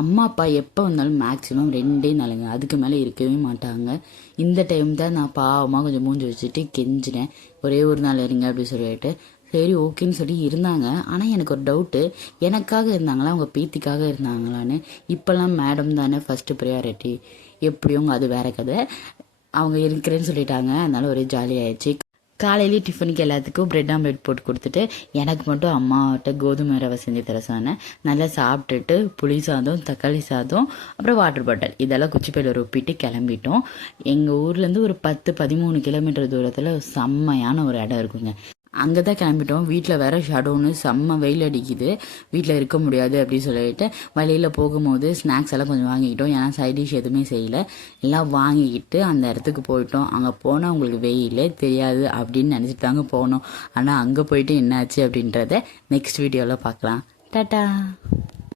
அம்மா அப்பா எப்போ வந்தாலும் மேக்ஸிமம் 2 நாளுங்க, அதுக்கு மேலே இருக்கவே மாட்டாங்க. இந்த டைம் தான் நான் பாவமாக கொஞ்சம் மூஞ்சி வச்சுட்டு கெஞ்சினேன், ஒரே ஒரு நாள் இருங்க அப்படி சொல்லிட்டு. சரி ஓகேன்னு சொல்லி இருந்தாங்க. ஆனால் எனக்கு ஒரு டவுட்டு, எனக்காக இருந்தாங்களா அவங்க பேத்திக்காக இருந்தாங்களான்னு. இப்போல்லாம் மேடம் தானே ஃபஸ்ட்டு ப்ரையாரிட்டி. எப்படியும் அது வேற கதை. அவங்க இருக்கிறேன்னு சொல்லிட்டாங்க, அதனால ஒரே ஜாலியாகிடுச்சு. காலையிலேயே டிஃபனுக்கு எல்லாத்துக்கும் பிரெட் ஆம்லெட் போட்டு கொடுத்துட்டு எனக்கு மட்டும் அம்மாட்ட கோதுமை ரவை செஞ்சு தர சொன்னேன். நல்லா சாப்பிட்டுட்டு புளி சாதம், தக்காளி சாதம், அப்புறம் வாட்டர் பாட்டில் இதெல்லாம் குச்சிப்பையில் ரொப்பிட்டு கிளம்பிட்டோம். எங்கள் ஊர்லேருந்து ஒரு 10-13 கிலோமீட்டர் தூரத்தில் செம்மையான ஒரு இடம் இருக்குங்க. அங்கே தான் கிளம்பிட்டோம். வீட்டில் வேற ஷடோன்னு செம்ம வெயில் அடிக்குது, வீட்டில் இருக்க முடியாது அப்படின்னு சொல்லிட்டு வழியில் போகும்போது ஸ்நாக்ஸ் எல்லாம் கொஞ்சம் வாங்கிக்கிட்டோம். ஏன்னா சைட் டிஷ் எதுவுமே செய்யலை, எல்லாம் வாங்கிக்கிட்டு அந்த இடத்துக்கு போயிட்டோம். அங்கே போனால் உங்களுக்கு வெயிலே தெரியாது அப்படின்னு நினச்சிட்டு தாங்க போனோம். ஆனால் அங்கே போயிட்டு என்னாச்சு அப்படின்றத நெக்ஸ்ட் வீடியோவில் பார்க்கலாம். டாட்டா.